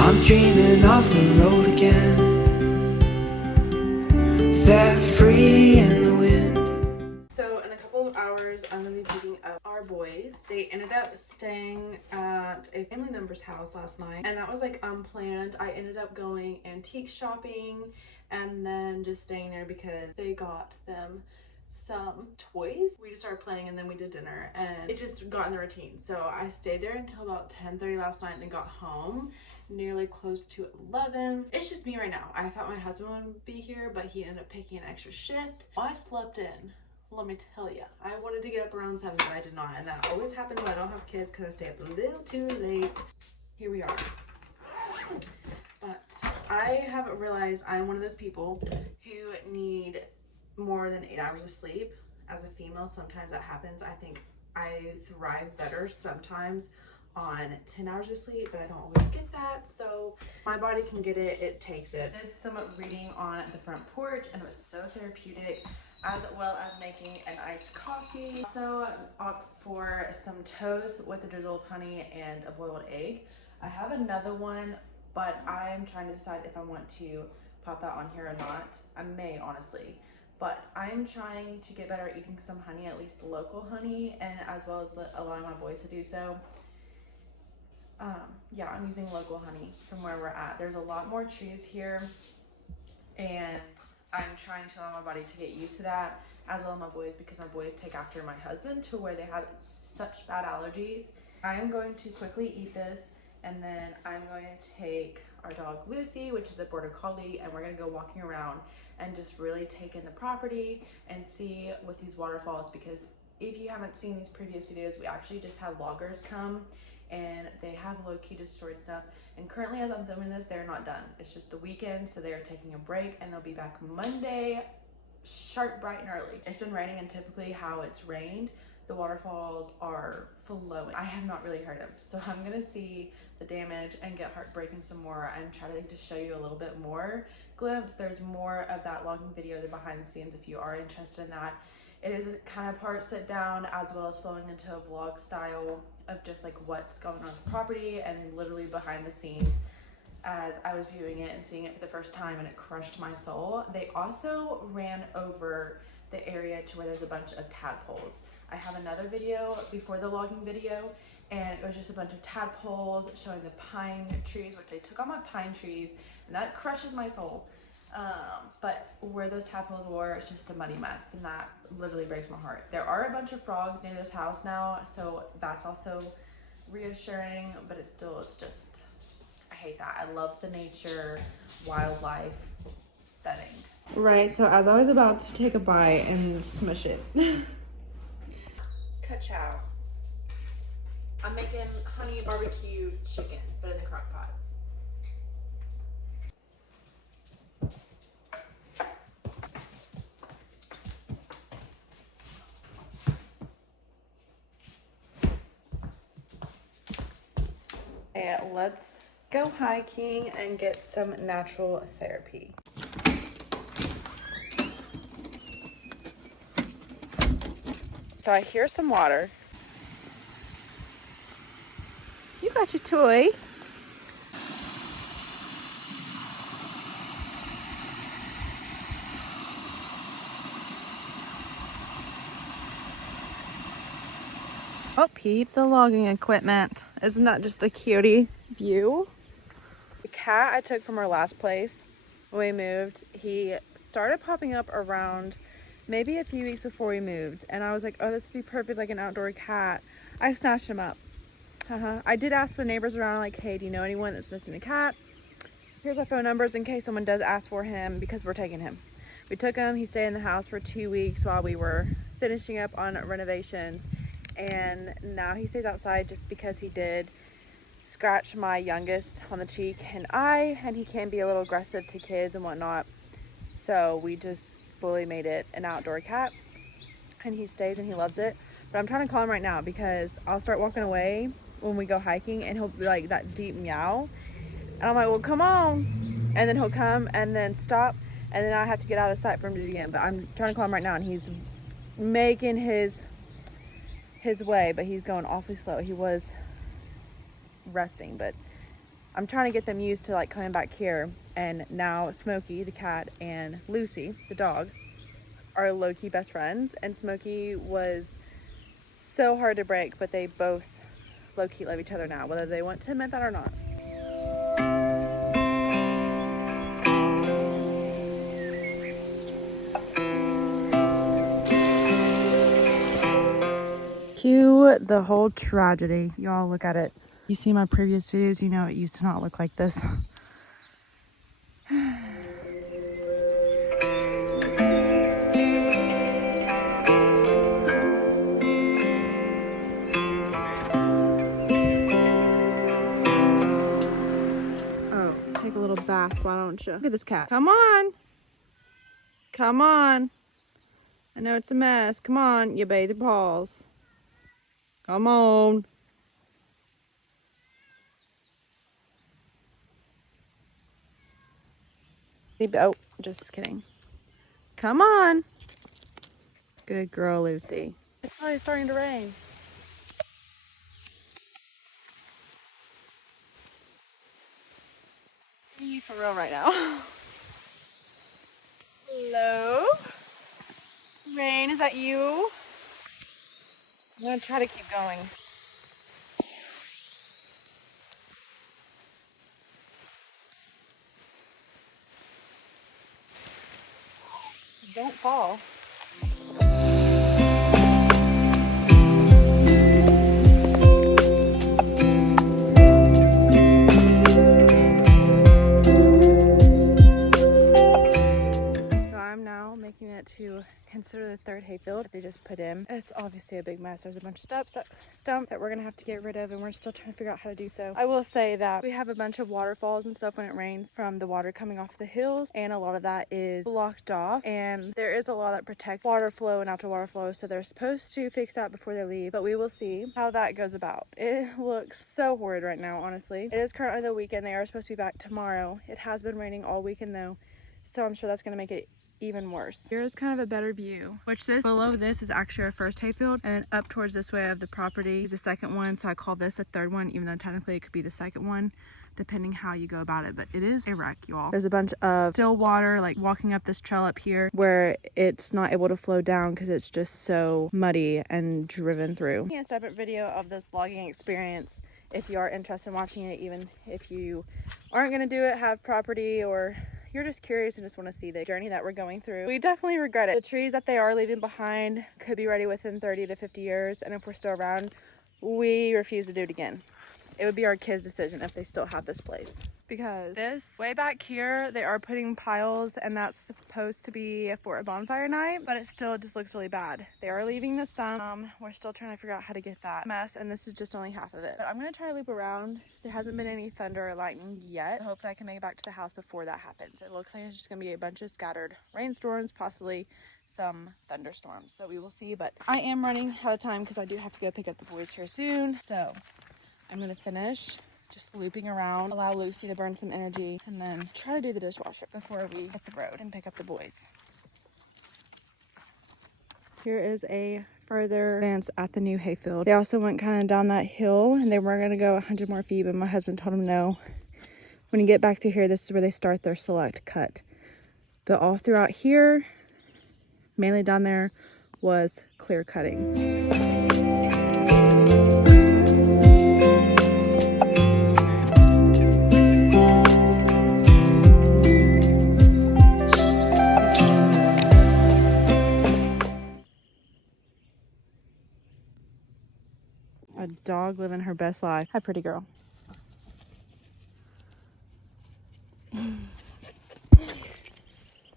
I'm dreaming of the road again, set free in the wind. So in a couple of hours, I'm gonna be picking up our boys. They ended up staying at a family member's house last night, and that was like unplanned. I ended up going antique shopping and then just staying there because they got them some toys. We just started playing and then we did dinner, and it just got in the routine. So I stayed there until about 10:30 last night and then got home nearly close to 11. It's just me right now. I thought my husband would be here, but he ended up picking an extra shift. I slept in. Let me tell you, I wanted to get up around 7, but I did not, and that always happens when I don't have kids because I stay up a little too late. Here we are. But I have realized I'm one of those people who need more than 8 hours of sleep. As a female, sometimes that happens. I think I thrive better sometimes on 10 hours of sleep, but I don't always get that. So my body can get it, it takes it. I did some reading on the front porch, and it was so therapeutic, as well as making an iced coffee. Also opt for some toast with a drizzle of honey and a boiled egg. I have another one, but I'm trying to decide if I want to pop that on here or not. I may, honestly, but I'm trying to get better at eating some honey, at least local honey, and as well as allowing my boys to do so. Yeah, I'm using local honey from where we're at. There's a lot more trees here, and I'm trying to allow my body to get used to that, as well as my boys, because my boys take after my husband to where they have such bad allergies. I am going to quickly eat this, and then I'm going to take our dog Lucy, which is a border collie, and we're going to go walking around and just really take in the property and see with these waterfalls, because if you haven't seen these previous videos, we actually just had loggers come and they have low-key destroyed stuff, and currently as I'm filming this, they're not done. It's just the weekend, so they're taking a break, and they'll be back Monday sharp, bright and early. It's been raining, and typically how it's rained, the waterfalls are flowing. I have not really heard them, so I'm gonna see the damage and get heartbreaking some more. I'm trying to show you a little bit more glimpse. There's more of that logging video, the behind the scenes, if you are interested in that. It is kind of part sit down, as well as flowing into a vlog style of just like what's going on with the property and literally behind the scenes as I was viewing it and seeing it for the first time, and it crushed my soul. They also ran over the area to where there's a bunch of tadpoles. I have another video before the logging video, and it was just a bunch of tadpoles showing the pine trees, which they took on my pine trees, and that crushes my soul. But where those tadpoles were, it's just a muddy mess, and that literally breaks my heart. There are a bunch of frogs near this house now, so that's also reassuring, but it's just, I hate that. I love the nature, wildlife setting. Right, so as I was about to take a bite and smush it. Ka-chow. I'm making honey barbecue chicken, but in the crock pot. And let's go hiking and get some natural therapy. So I hear some water. You got your toy. Oh, peep the logging equipment. Isn't that just a cutie view? The cat I took from our last place when we moved, he started popping up around maybe a few weeks before we moved, and I was like, oh, this would be perfect, like an outdoor cat. I snatched him up. I did ask the neighbors around, like, hey, do you know anyone that's missing a cat? Here's our phone numbers in case someone does ask for him, because we're taking him. We took him. He stayed in the house for 2 weeks while we were finishing up on renovations, and now he stays outside just because he did scratch my youngest on the cheek and eye, and he can be a little aggressive to kids and whatnot, so we just fully made it an outdoor cat, and he stays and he loves it. But I'm trying to call him right now, because I'll start walking away when we go hiking and he'll be like that deep meow, and I'm like, well, come on, and then he'll come and then stop, and then I have to get out of sight for him to do it again. But I'm trying to call him right now, and he's making his way, but he's going awfully slow. He was resting, but I'm trying to get them used to like coming back here. And now Smokey, the cat, and Lucy, the dog, are low-key best friends. And Smokey was so hard to break, but they both low-key love each other now, whether they want to admit that or not. Cue the whole tragedy. Y'all look at it. You see my previous videos, you know it used to not look like this. Oh, take a little bath, why don't you? Look at this cat. Come on. Come on. I know it's a mess. Come on, you bathe your paws. Come on. Oh, just kidding. Come on. Good girl, Lucy. It's already starting to rain. Are you for real right now? Hello? Rain, is that you? I'm gonna try to keep going. Don't fall. So I'm now making it to consider the third hayfield that they just put in. It's obviously a big mess. There's a bunch of stump that we're gonna have to get rid of, and we're still trying to figure out how to do so. I will say that we have a bunch of waterfalls and stuff when it rains from the water coming off the hills, and a lot of that is blocked off, and there is a law that protects water flow and outdoor water flow, so they're supposed to fix that before they leave, but we will see how that goes about. It looks so horrid right now, honestly. It is currently the weekend. They are supposed to be back tomorrow. It has been raining all weekend though, so I'm sure that's gonna make it even worse. Here's kind of a better view, which this below this is actually our first hayfield, and up towards this way of the property is the second one, so I call this a third one, even though technically it could be the second one depending how you go about it, but it is a wreck, y'all. There's a bunch of still water like walking up this trail up here where it's not able to flow down because it's just so muddy and driven through. A separate video of this logging experience if you are interested in watching it, even if you aren't going to do it, have property, or you're just curious and just want to see the journey that we're going through. We definitely regret it. The trees that they are leaving behind could be ready within 30 to 50 years, and if we're still around, we refuse to do it again. It would be our kids' decision if they still have this place. Because this way back here, they are putting piles, and that's supposed to be for a bonfire night, but it still just looks really bad. They are leaving the stump. We're still trying to figure out how to get that mess, and this is just only half of it. But I'm gonna try to loop around. There hasn't been any thunder or lightning yet. I hope that I can make it back to the house before that happens. It looks like it's just gonna be a bunch of scattered rainstorms, possibly some thunderstorms. So we will see, but I am running out of time because I do have to go pick up the boys here soon. So I'm gonna finish just looping around, allow Lucy to burn some energy, and then try to do the dishwasher before we hit the road and pick up the boys. Here is a further glance at the new hayfield. They also went kind of down that hill, and they were gonna go 100 more feet, but my husband told them no. When you get back to here, this is where they start their select cut. But all throughout here, mainly down there, was clear cutting. A dog living her best life. Hi, pretty girl.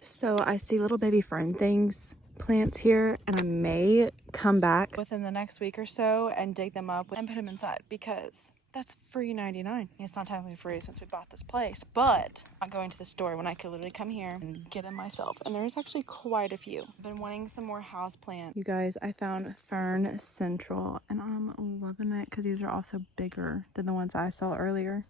So I see little baby fern plants here, and I may come back within the next week or so and dig them up and put them inside, because that's free 99. It's not technically free since we bought this place, but I'm going to the store when I could literally come here and get them myself. And there's actually quite a few. I've been wanting some more house plants. You guys, I found Fern Central, and I'm loving it because these are also bigger than the ones I saw earlier.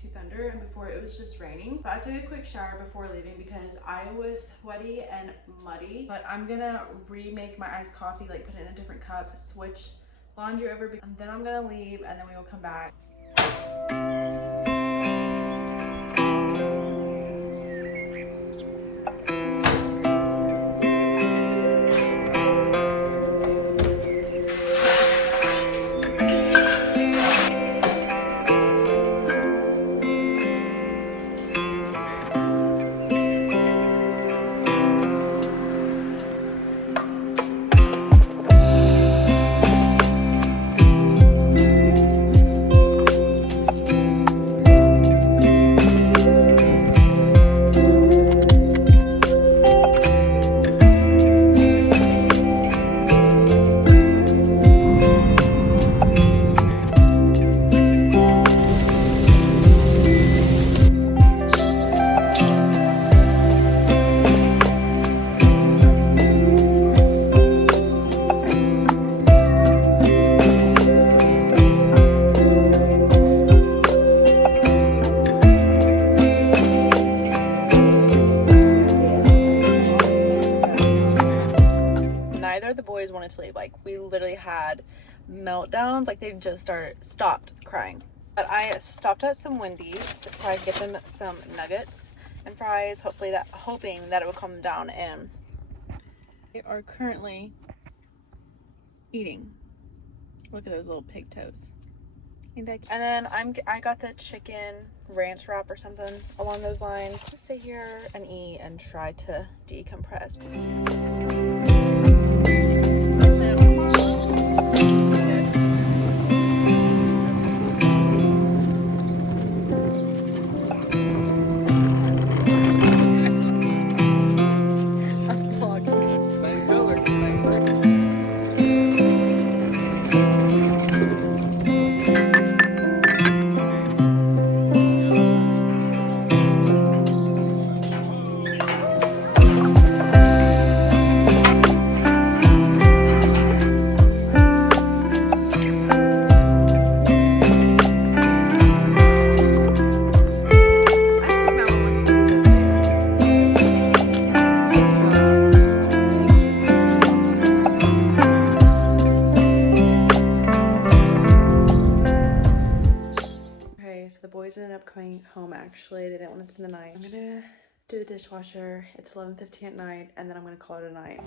to thunder and before it was just raining. But I took a quick shower before leaving because I was sweaty and muddy. But I'm gonna remake my iced coffee, like put it in a different cup, switch laundry over, and then I'm gonna leave and then we will come back. Neither of the boys wanted to leave. Like, we literally had meltdowns. Like, they just stopped crying. But I stopped at some Wendy's so I could get them some nuggets and fries, hoping that it would calm them down. And they are currently eating. Look at those little pig toes. And then I got the chicken ranch wrap or something along those lines. Just sit here and eat and try to decompress. Ended up coming home. Actually, they didn't want to spend the night. I'm gonna do the dishwasher. It's 11:15 at night, and then I'm gonna call it a night.